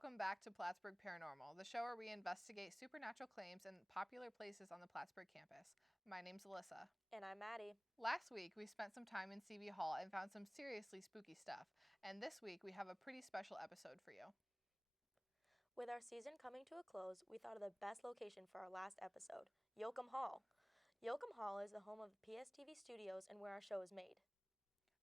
Welcome back to Plattsburgh Paranormal, the show where we investigate supernatural claims in popular places on the Plattsburgh campus. My name's Alyssa. And I'm Maddie. Last week, we spent some time in CV Hall and found some seriously spooky stuff. And this week, we have a pretty special episode for you. With our season coming to a close, we thought of the best location for our last episode, Yokum Hall. Yokum Hall is the home of PSTV studios and where our show is made.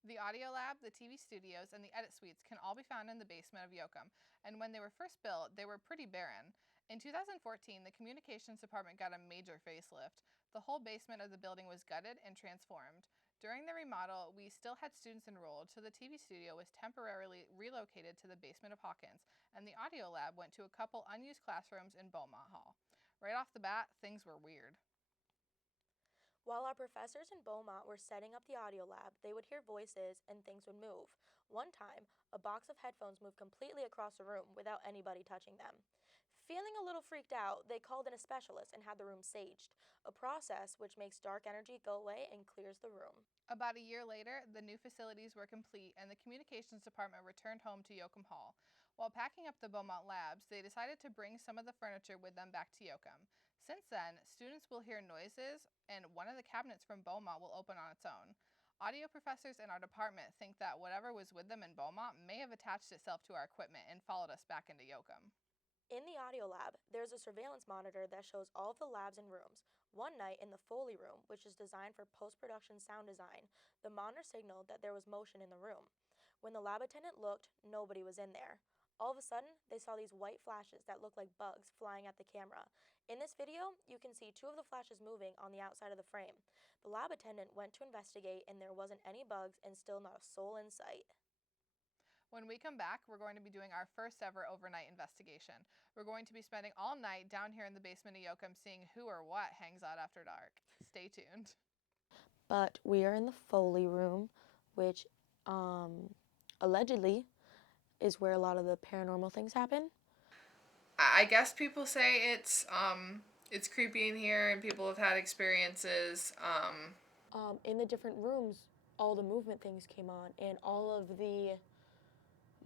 The audio lab, the TV studios, and the edit suites can all be found in the basement of Yokum, and when they were first built, they were pretty barren. In 2014, the communications department got a major facelift. The whole basement of the building was gutted and transformed. During the remodel, we still had students enrolled, so the TV studio was temporarily relocated to the basement of Hawkins, and the audio lab went to a couple unused classrooms in Beaumont Hall. Right off the bat, things were weird. While our professors in Beaumont were setting up the audio lab, they would hear voices and things would move. One time, a box of headphones moved completely across the room without anybody touching them. Feeling a little freaked out, they called in a specialist and had the room saged, a process which makes dark energy go away and clears the room. About a year later, the new facilities were complete and the communications department returned home to Yokum Hall. While packing up the Beaumont labs, they decided to bring some of the furniture with them back to Yokum. Since then, students will hear noises, and one of the cabinets from Beaumont will open on its own. Audio professors in our department think that whatever was with them in Beaumont may have attached itself to our equipment and followed us back into Yokum. In the audio lab, there's a surveillance monitor that shows all of the labs and rooms. One night in the Foley room, which is designed for post-production sound design, the monitor signaled that there was motion in the room. When the lab attendant looked, nobody was in there. All of a sudden, they saw these white flashes that looked like bugs flying at the camera. In this video, you can see two of the flashes moving on the outside of the frame. The lab attendant went to investigate and there wasn't any bugs and still not a soul in sight. When we come back, we're going to be doing our first ever overnight investigation. We're going to be spending all night down here in the basement of Yokum seeing who or what hangs out after dark. Stay tuned. But we are in the Foley room, which allegedly is where a lot of the paranormal things happen. I guess people say it's creepy in here and people have had experiences. In the different rooms, all the movement things came on and all of the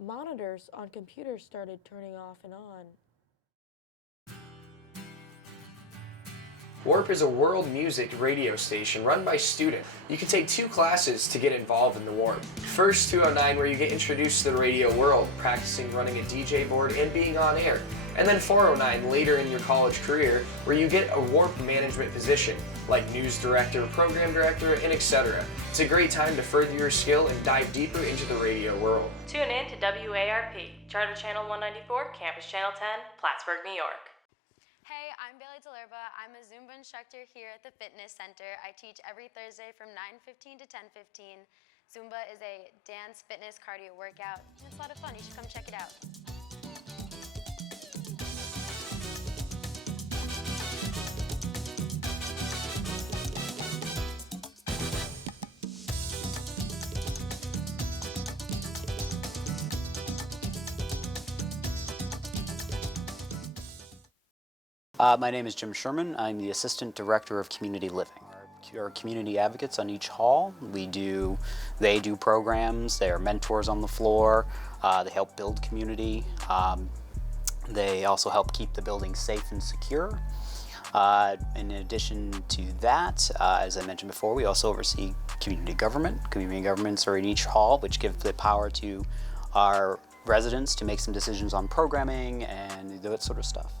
monitors on computers started turning off and on. Warp is a world music radio station run by students. You can take 2 classes to get involved in the Warp. First, 209, where you get introduced to the radio world, practicing running a DJ board and being on air. And then 409, later in your college career, where you get a Warp management position, like news director, program director, and etc. It's a great time to further your skill and dive deeper into the radio world. Tune in to WARP, Charter Channel 194, Campus Channel 10, Plattsburgh, New York. Hey, I'm Bailey Delerba. I'm a Zumba instructor here at the Fitness Center. I teach every Thursday from 9:15 to 10:15. Zumba is a dance, fitness, cardio workout, and it's a lot of fun. You should come check it out. My name is Jim Sherman. I'm the Assistant Director of Community Living. Our community advocates on each hall. They do programs, they are mentors on the floor, they help build community. They also help keep the building safe and secure. In addition to that, as I mentioned before, we also oversee community government. Community governments are in each hall, which give the power to our residents to make some decisions on programming and that sort of stuff.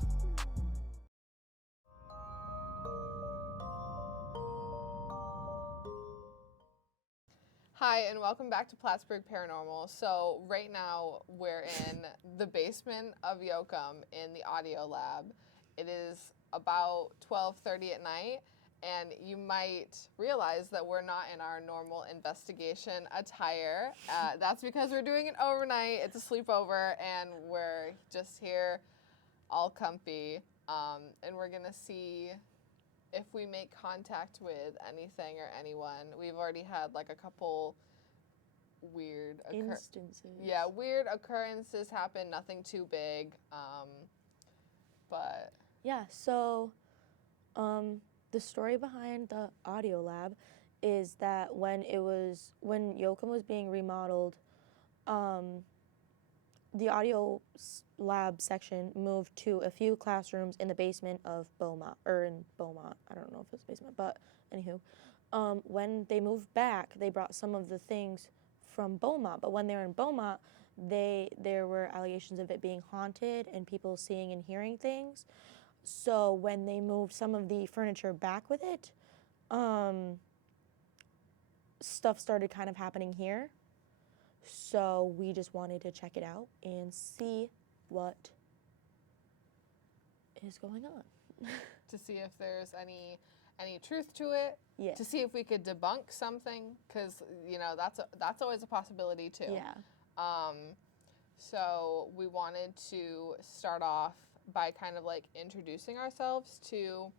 Hi, and welcome back to Plattsburgh Paranormal. So right now we're in the basement of Yokum in the audio lab. It is about 12:30 at night, and you might realize that we're not in our normal investigation attire. That's because we're doing an overnight. It's a sleepover, and we're just here all comfy, and we're going to see if we make contact with anything or anyone. We've already had like a couple weird Instances. Yeah, weird occurrences happen, nothing too big. But Yeah, so the story behind the audio lab is that when Yokum was being remodeled, the audio lab section moved to a few classrooms in the basement of Beaumont, I don't know if it's basement, but anywho. When they moved back, they brought some of the things from Beaumont, but when they were in Beaumont, there were allegations of it being haunted and people seeing and hearing things. So when they moved some of the furniture back with it, stuff started kind of happening here. So we just wanted to check it out and see what is going on. To see if there's any truth to it. Yeah. To see if we could debunk something, because that's always a possibility too. Yeah. So we wanted to start off by kind of like introducing ourselves to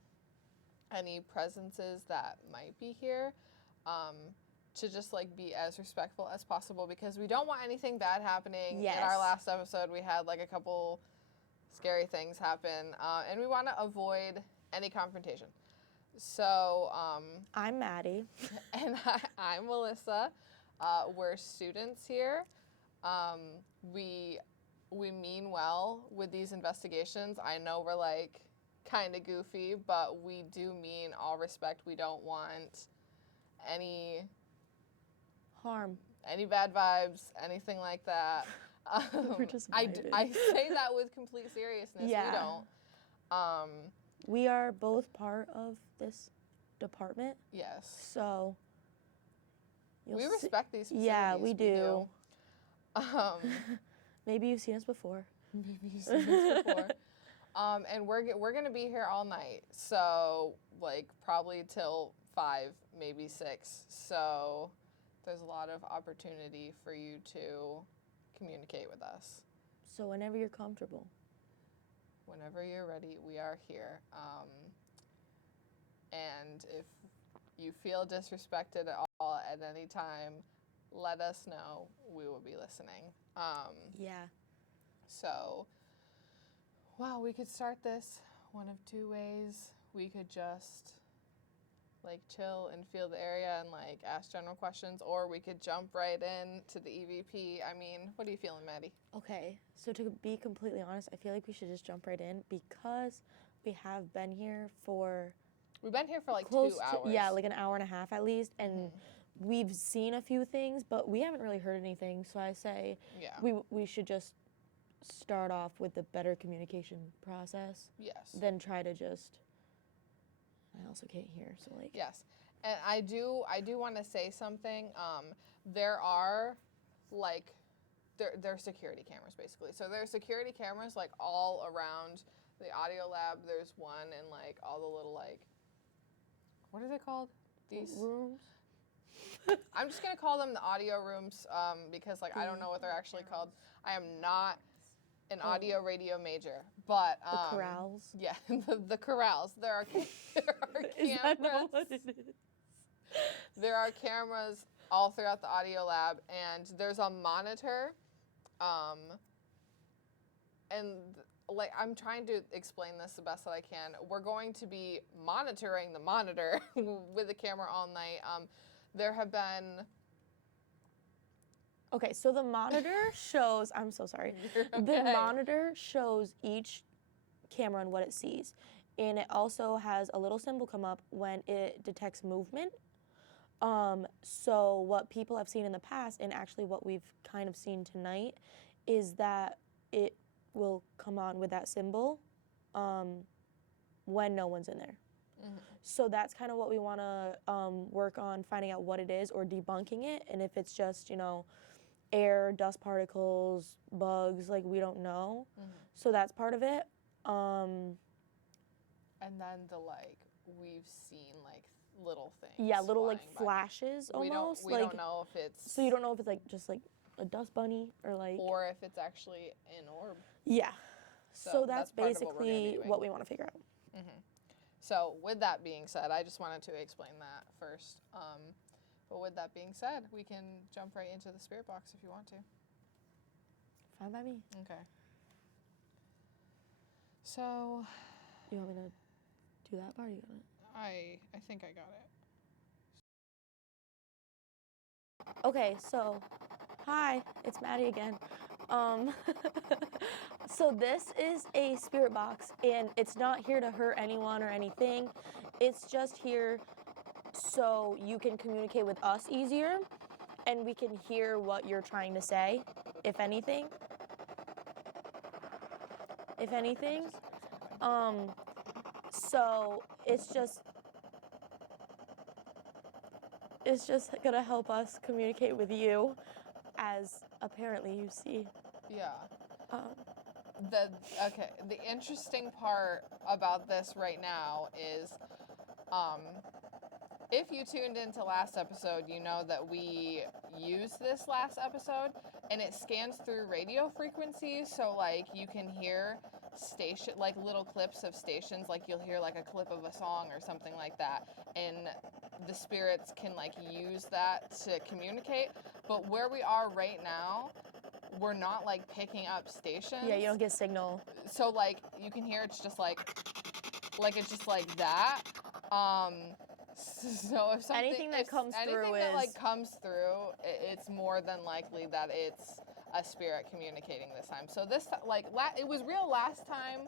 any presences that might be here. To just like be as respectful as possible, because we don't want anything bad happening. Yes. In our last episode, we had like a couple scary things happen, and we want to avoid any confrontation. So I'm Maddie. And I'm Alyssa. We're students here. We mean well with these investigations. I know we're like kind of goofy, but we do mean all respect. We don't want any bad vibes, anything like that. We're just I vibing. say that with complete seriousness. Yeah. We don't. We are both part of this department, Yes. so We respect these facilities. Yeah, we do. Maybe Maybe you've seen us before. you've seen this before. And we're gonna be here all night, so like probably till 5, maybe 6. So there's a lot of opportunity for you to communicate with us. So whenever you're comfortable. Whenever you're ready, we are here. And if you feel disrespected at all at any time, let us know. We will be listening. Yeah. So, well, we could start this one of two ways. We could just like chill and feel the area and like ask general questions, or we could jump right in to the EVP. I mean, what are you feeling, Maddie? Okay, so to be completely honest, I feel like we should just jump right in because we have been here for We've been here for like close 2 hours. yeah, like an hour and a half at least, and we've seen a few things, but we haven't really heard anything. So I say we should just start off with the better communication process. Yes. Then try to just. I also can't hear, so like. Yes, and I do want to say something. There are like there are security cameras basically. So there are security cameras like all around the audio lab. There's one in like all the little like, what are they called? These Rooms. I'm just gonna call them the audio rooms because like I don't know what they're actually called. I am not an audio radio major, but The corrals. Yeah, the corrals. There are cameras. Is that not what it is? There are cameras all throughout the audio lab, and there's a monitor. And like I'm trying to explain this the best that I can. We're going to be monitoring the monitor with the camera all night. There have been. Okay, so the monitor shows, I'm so sorry. The monitor shows each camera and what it sees. And it also has a little symbol come up when it detects movement. So what people have seen in the past, and actually what we've kind of seen tonight, is that it will come on with that symbol when no one's in there. Mm-hmm. So that's kind of what we want to work on, finding out what it is or debunking it. And if it's just, air, dust particles, bugs, like we don't know. Mm-hmm. So that's part of it. And then we've seen like little things. Yeah, little like flashes by. Almost. We don't know if it's. So you don't know if it's like just like a dust bunny or like. Or if it's actually an orb. Yeah. So that's basically what we want to figure out. Mm-hmm. So with that being said, I just wanted to explain that first. But with that being said, we can jump right into the spirit box if you want to. Fine by me. Okay. So. You want me to do that part? Or you got it? I think I got it. Okay, so hi, it's Maddie again. Um, so this is a spirit box, and it's not here to hurt anyone or anything. It's just here so you can communicate with us easier, and we can hear what you're trying to say, if anything. If anything. So it's just gonna help us communicate with you, as apparently you see. Yeah. Um, The interesting part about this right now is, if you tuned into last episode, you know that we used this last episode, and it scans through radio frequencies, so like you can hear like little clips of stations, like you'll hear like a clip of a song or something like that, and the spirits can like use that to communicate. But where we are right now, we're not like picking up stations. yeah, you don't get signal. So like you can hear it's just like it's just like that. So if something Anything that comes through anything that like is- comes through, it's more than likely that it's a spirit communicating this time. So this like it was real last time,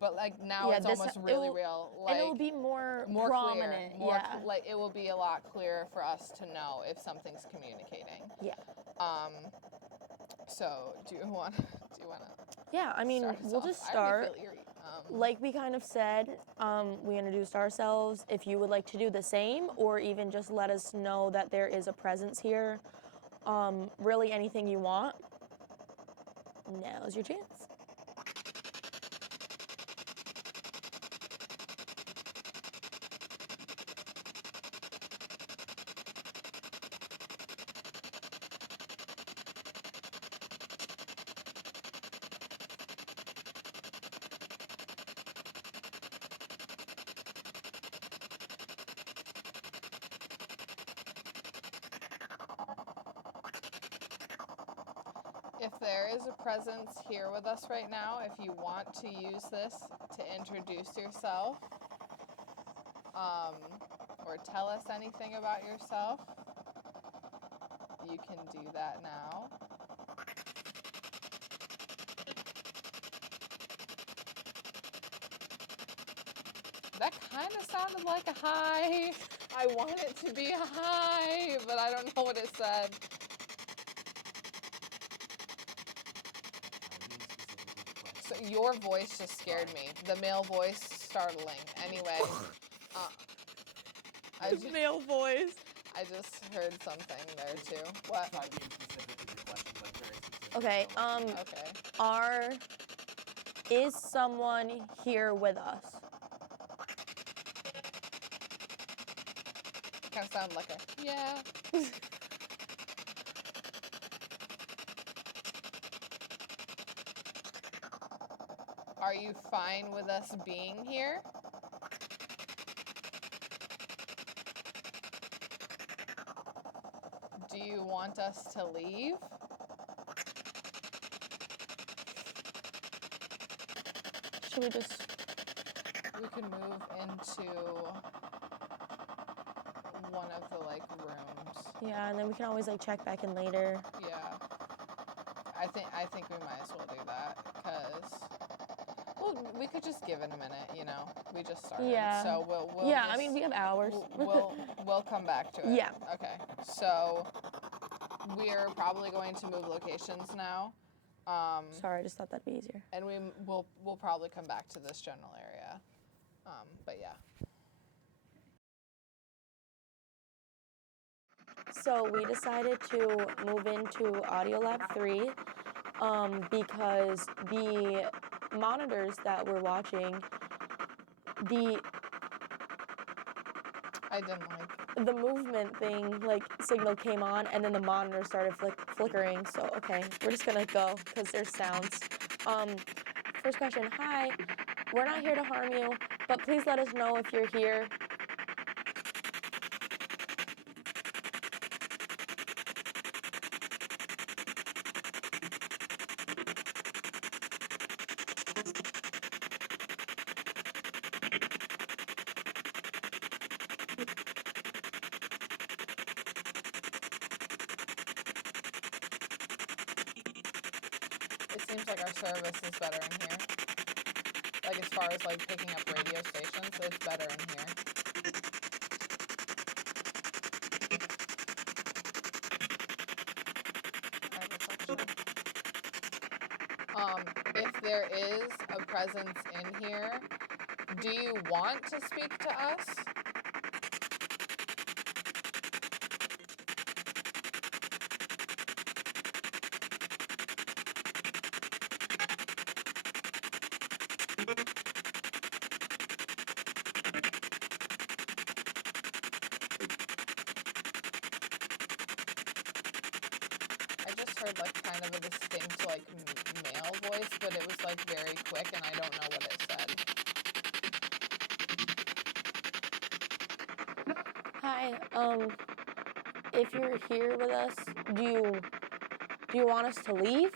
but like now Yeah, it's this almost ti- it really will- real. And Like it will be more more prominent. clear, Yeah. like it will be a lot clearer for us to know if something's communicating. Yeah. So do you want to Yeah, I mean, start us we'll off? just I already start. feel eerie. Like we kind of said, we introduced ourselves. If you would like to do the same, or even just let us know that there is a presence here, really anything you want, now's your chance. If there is a presence here with us right now, if you want to use this to introduce yourself, or tell us anything about yourself, you can do that now. That kind of sounded like a hi. I want it to be a hi, but I don't know what it said. So your voice just scared me. The male voice, startling. Anyway, Male voice. I just heard something there too. What? Okay. Okay. Is someone here with us? Kind of sound like a yeah. Are you fine with us being here? Do you want us to leave? Should we just? We can move into one of the like rooms. Yeah, and then we can always like check back in later. Yeah. I think we might as well do that, because we could just give it a minute, you know. We just started. Yeah. So we'll Yeah, just, I mean we have hours. we'll come back to it. Yeah. Okay. So we're probably going to move locations now. Sorry, I just thought that'd be easier. And we'll probably come back to this general area. But yeah. So we decided to move into Audio Lab 3 because the monitors that we're watching, I didn't like. the movement thing, like signal came on and then the monitor started flickering. So okay, we're just gonna go because there's sounds. First question, hi, we're not here to harm you, but please let us know if you're here. seems like our service is better in here. Like as far as like picking up radio stations, it's better in here. I have a question. If there is a presence in here, do you want to speak to us? I just heard like kind of a distinct like male voice, but it was like very quick and I don't know what it said. Hi, if you're here with us, do you want us to leave?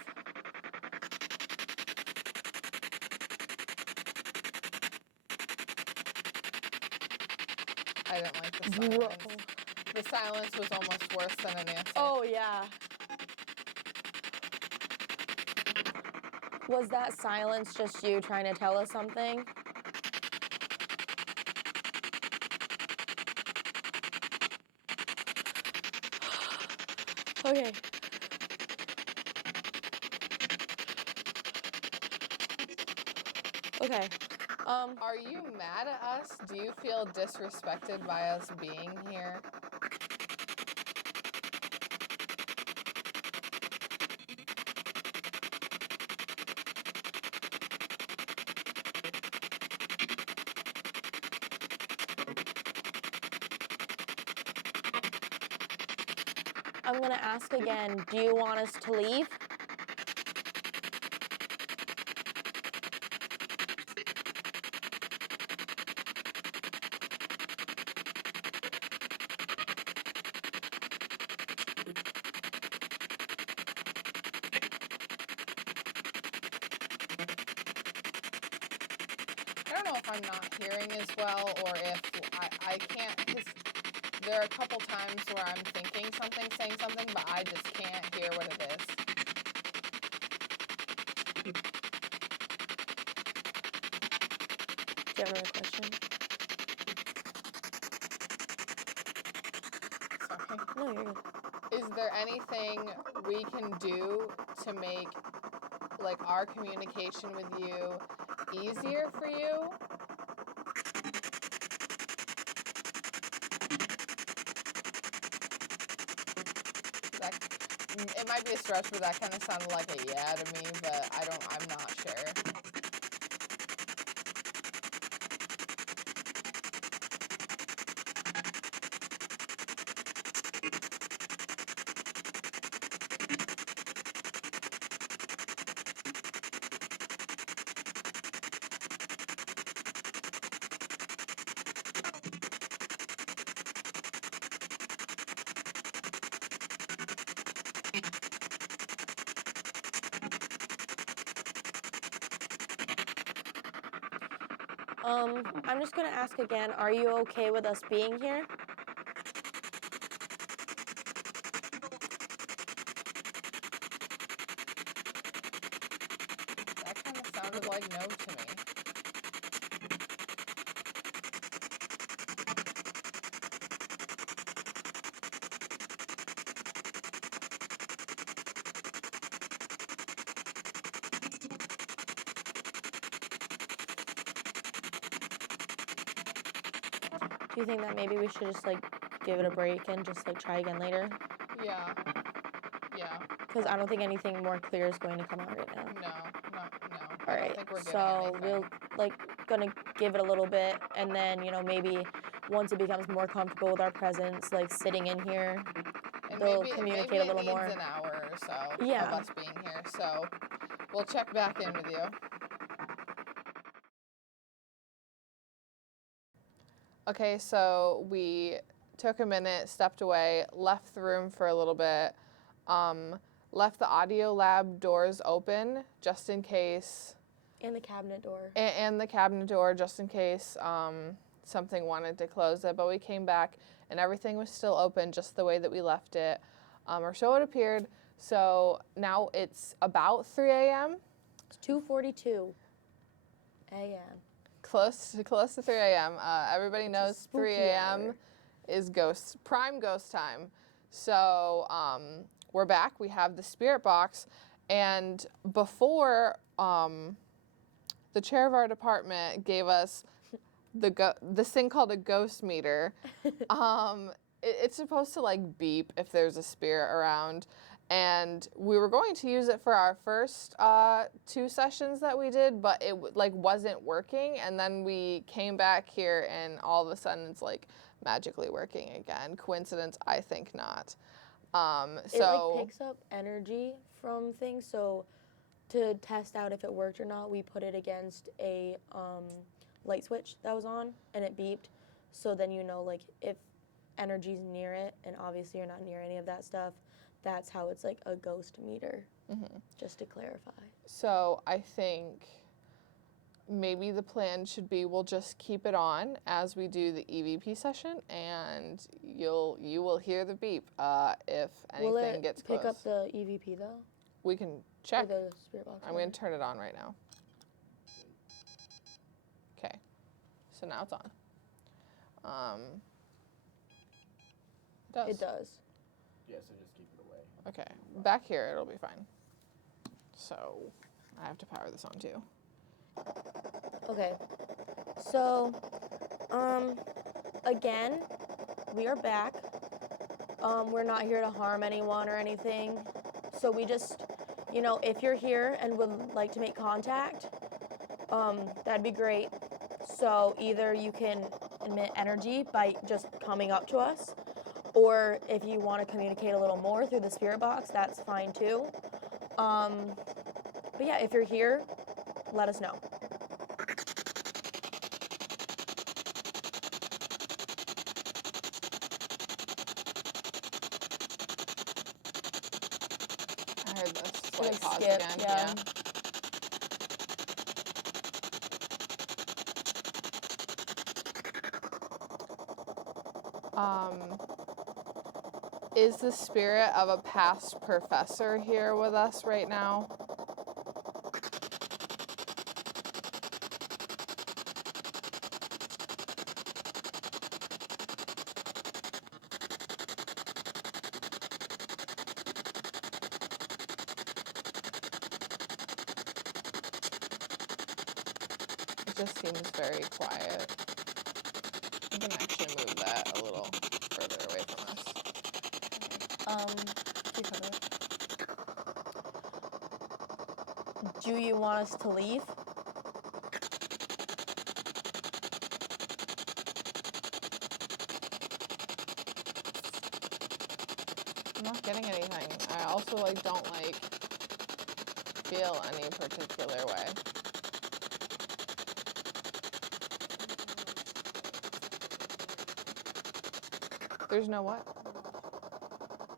I didn't like the silence. The silence was almost worse than an answer. Oh, yeah. Was that silence just you trying to tell us something? Okay. Okay. Are you mad at us? Do you feel disrespected by us being here? I'm gonna ask again, do you want us to leave? I don't know if I'm not hearing as well or if I can't, because there are a couple times where I'm thinking something, saying something, but I just can't hear what it is. Do you have another question? Sorry. No, you're good. Is there anything we can do to make like our communication with you easier for you? It might be a stretch, but that kind of sounded like a yeah to me, but I'm not sure. I'm just gonna ask again, are you okay with us being here? That kind of sounded like no to me. Do you think that maybe we should just like give it a break and just like try again later? Yeah. Yeah. Because I don't think anything more clear is going to come out right now. No. All I don't right, think we're getting so anything. we'll like gonna give it a little bit, and then maybe once it becomes more comfortable with our presence, like sitting in here, And they'll maybe communicate a little it needs more. an hour or so Yeah. of us being here. So we'll check back in with you. Okay, so we took a minute, stepped away, left the room for a little bit, left the audio lab doors open just in case. And the cabinet door. And the cabinet door just in case something wanted to close it. But we came back and everything was still open just the way that we left it, or so it appeared. So now it's about 3 a.m. It's 2:42 a.m. Close to 3 a.m. Everybody knows spooky 3 a.m. hour. is prime ghost time. So we're back. We have the spirit box, and before the chair of our department gave us this thing called a ghost meter. It's supposed to like beep if there's a spirit around, and we were going to use it for our first 2 sessions that we did, but it like wasn't working, and then we came back here and all of a sudden it's like magically working again. Coincidence? I think not. It like picks up energy from things, so to test out if it worked or not, we put it against a light switch that was on, and it beeped. So then you know, like, if energy's near it, and obviously you're not near any of that stuff, that's how it's like a ghost meter, just to clarify. So I think maybe the plan should be we'll just keep it on as we do the EVP session, and you will hear the beep if anything gets close. Will it pick up the EVP though? We can check. Or the spirit box? I'm going to turn it on right now. Okay, so now it's on. It does. Yeah, so just keep it away. Okay, back here it'll be fine. So I have to power this on too. Okay, so again, we are back. We're not here to harm anyone or anything. So we just, you know, if you're here and would like to make contact, that'd be great. So either you can emit energy by just coming up to us, or if you want to communicate a little more through the spirit box, that's fine too. But yeah, if you're here, let us know. I heard this Like slight pause skip, again. yeah. Is the spirit of a past professor here with us right now? It just seems very quiet. I can actually move that a little further away from us. Do you want us to leave? I'm not getting anything. I also don't feel any particular way. There's no what?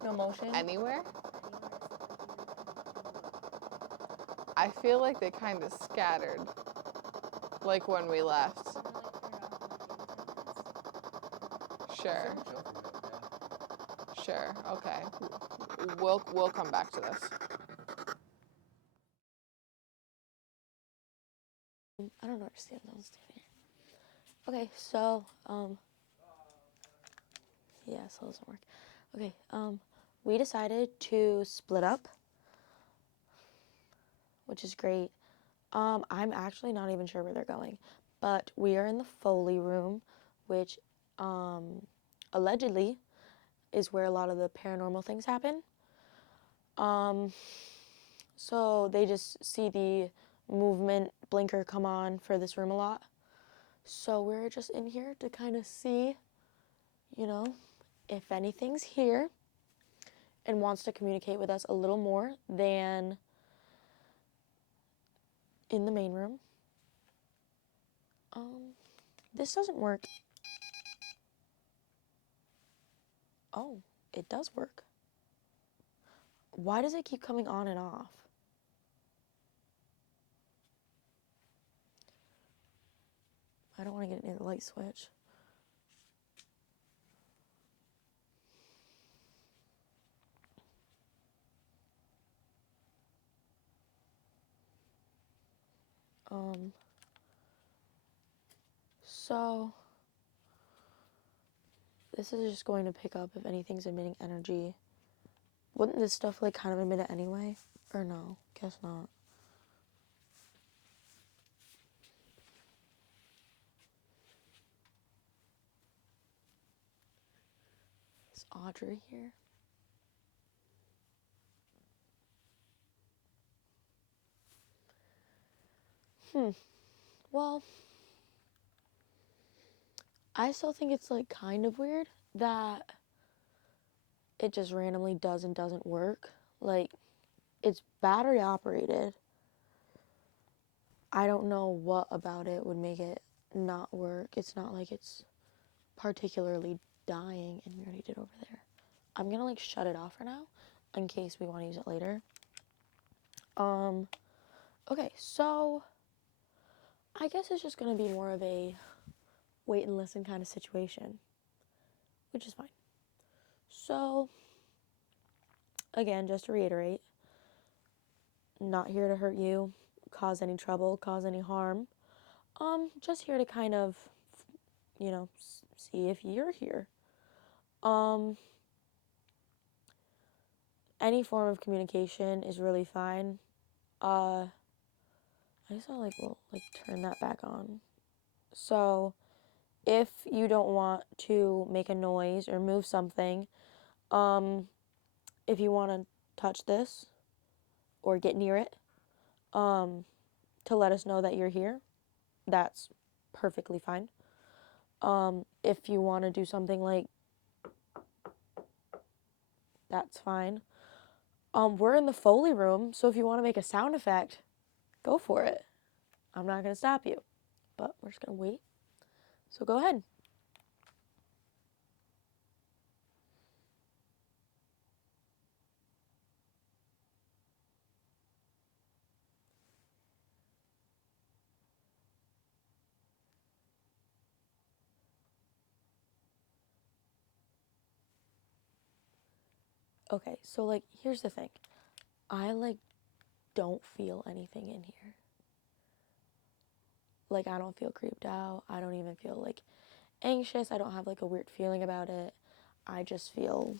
No motion? Anywhere? I feel like they kind of scattered, like when we left. Sure. Sure. Okay. We'll come back to this. I don't understand those two. Okay, so yeah, so it doesn't work. Okay, we decided to split up, which is great. I'm actually not even sure where they're going, but we are in the Foley room, which allegedly is where a lot of the paranormal things happen. So they just see the movement blinker come on for this room a lot. So we're just in here to kind of see, you know, if anything's here and wants to communicate with us a little more than in the main room. This doesn't work. Oh, it does work. Why does it keep coming on and off? I don't want to get near the light switch. So this is just going to pick up if anything's emitting energy. Wouldn't this stuff like kind of emit it anyway? Or no? Guess not. Is Audrey here? Well, I still think it's like kind of weird that it just randomly does and doesn't work. Like, it's battery operated. I don't know what about it would make it not work. It's not like it's particularly dying, and we already did over there. I'm gonna like shut it off for now in case we want to use it later. Okay, so I guess it's just gonna be more of a wait and listen kind of situation, which is fine. So again, just to reiterate, not here to hurt you, cause any trouble, cause any harm. Just here to kind of, you know, see if you're here. Any form of communication is really fine. I guess I'll like turn that back on. So if you don't want to make a noise or move something, if you want to touch this or get near it, to let us know that you're here, that's perfectly fine. If you want to do something like, that's fine. We're in the Foley room, so if you want to make a sound effect, go for it. I'm not going to stop you, but we're just going to wait. So go ahead. Okay, so like, here's the thing. I like don't feel anything in here. Like, I don't feel creeped out. I don't even feel like anxious. I don't have like a weird feeling about it. I just feel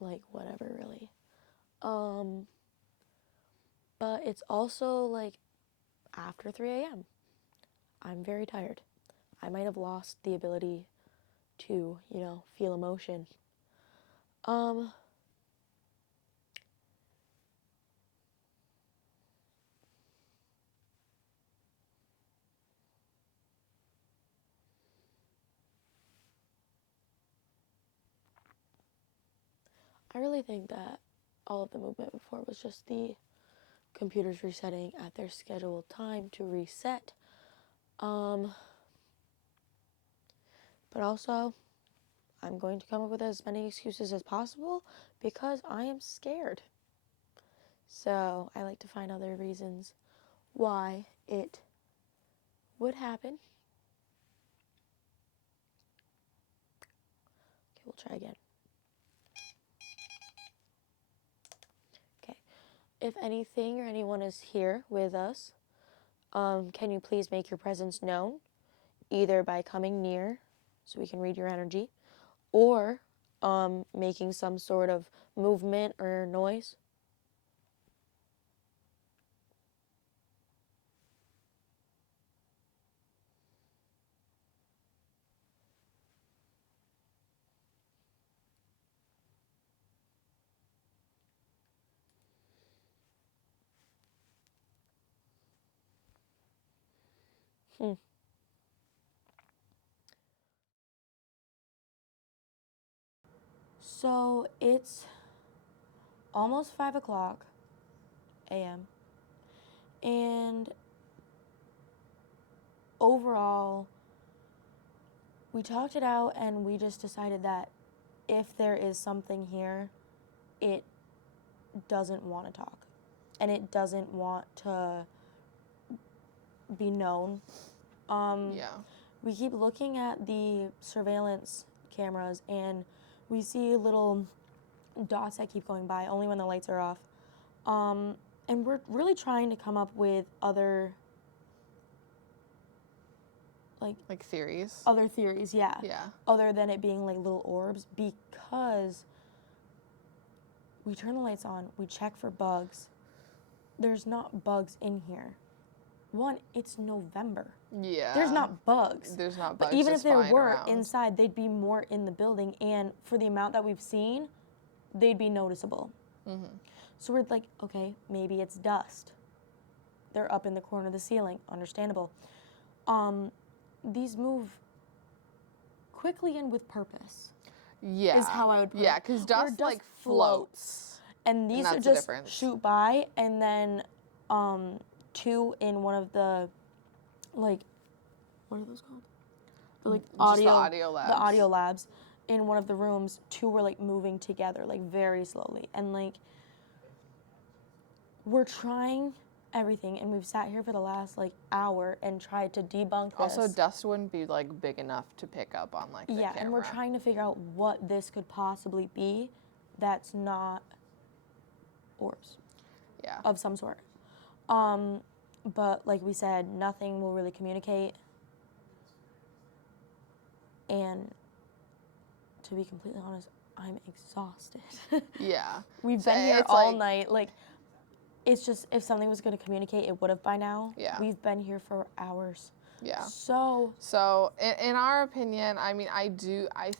like whatever, really. But it's also like after 3 a.m. I'm very tired. I might have lost the ability to, you know, feel emotion. I really think that all of the movement before was just the computers resetting at their scheduled time to reset. But also, I'm going to come up with as many excuses as possible because I am scared. So I like to find other reasons why it would happen. Okay, we'll try again. Okay. If anything or anyone is here with us, can you please make your presence known, either by coming near so we can read your energy, or making some sort of movement or noise? So it's almost 5 o'clock a.m. And overall, we talked it out and we just decided that if there is something here, it doesn't want to talk. And it doesn't want to be known. Yeah. We keep looking at the surveillance cameras and we see little dots that keep going by only when the lights are off. And we're really trying to come up with other Like theories? Other theories, yeah. Yeah. Other than it being like little orbs, because we turn the lights on, we check for bugs. There's not bugs in here. One, it's November. Yeah. There's not bugs. There's not bugs. But even if just there flying were around. inside, they'd be more in the building, and for the amount that we've seen, they'd be noticeable. Mm-hmm. So we're like, okay, maybe it's dust. They're up in the corner of the ceiling. Understandable. These move quickly and with purpose. Yeah. Is how I would put it. Yeah, because dust like floats. And these that's are the just difference. shoot by, and then two in one of the, like, what are those called? The, like, Just the audio labs. The audio labs. In one of the rooms, two were like moving together, like very slowly. And like, we're trying everything, and we've sat here for the last like hour and tried to debunk this. Also, dust wouldn't be like big enough to pick up on like the camera. And we're trying to figure out what this could possibly be that's not orbs. Yeah. Of some sort. But like we said, nothing will really communicate. And to be completely honest, I'm exhausted. Yeah. We've So been here it's all like- night. Like, it's just, if something was going to communicate, it would have by now. Yeah. We've been here for hours. Yeah. So in our opinion, I mean, I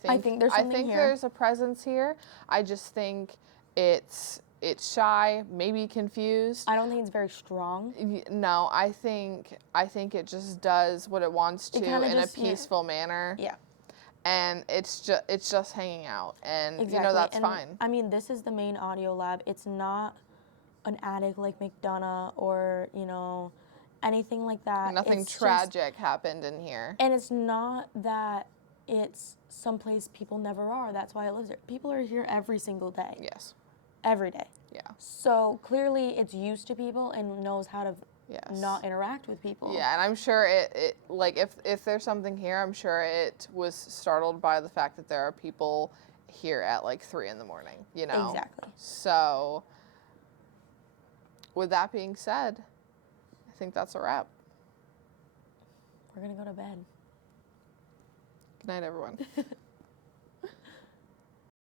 think there's something here. there's a presence here. I just think it's shy, maybe confused. I don't think it's very strong. No, I think it just does what it wants to kinda in just, a peaceful manner. Yeah. And it's just hanging out, and Exactly. you know that's And, fine. I mean, this is the main audio lab. It's not an attic like McDonough or, you know, anything like that. Nothing It's just- tragic happened in here. and it's not that it's someplace people never are. That's why it lives there. People are here every single day. Yes. Every day. Yeah. So clearly it's used to people and knows how to Yes. not interact with people. Yeah, and I'm sure it like if there's something here, I'm sure it was startled by the fact that there are people here at like 3 a.m, you know? Exactly. So with that being said, I think that's a wrap. We're going to go to bed. Good night, everyone.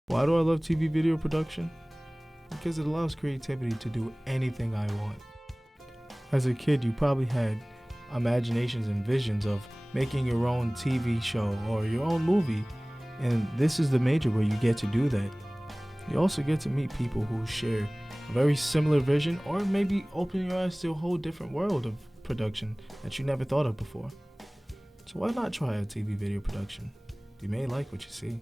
Why do I love TV video production? Because it allows creativity to do anything I want. As a kid, you probably had imaginations and visions of making your own TV show or your own movie, and this is the major where you get to do that. You also get to meet people who share a very similar vision, or maybe open your eyes to a whole different world of production that you never thought of before. So why not try a TV video production? You may like what you see.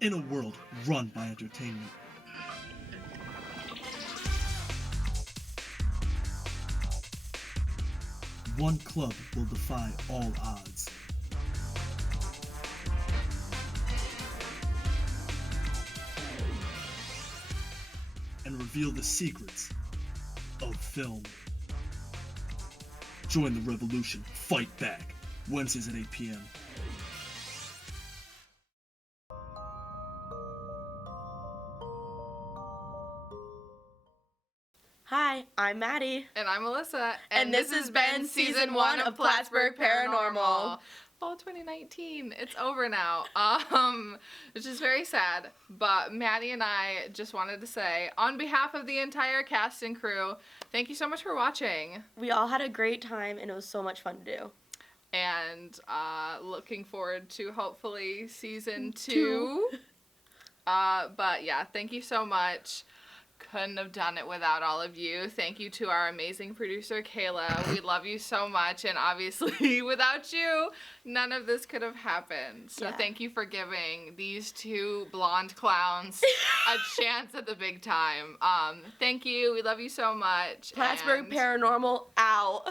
In a world run by entertainment, one club will defy all odds. And reveal the secrets of film. Join the revolution. Fight back. Wednesdays at 8 p.m. Hi, I'm Maddie. And I'm Alyssa. And this has been season 1 of Plattsburgh Paranormal. Fall 2019. It's over now. Which is very sad. But Maddie and I just wanted to say, on behalf of the entire cast and crew, thank you so much for watching. We all had a great time, and it was so much fun to do. And looking forward to hopefully season 2. But yeah, thank you so much. Couldn't have done it without all of you. Thank you to our amazing producer, Kayla. We love you so much, and obviously without you, none of this could have happened. So Yeah. Thank you for giving these 2 blonde clowns a chance at the big time. Thank you. We love you so much. Plattsburgh and Paranormal out.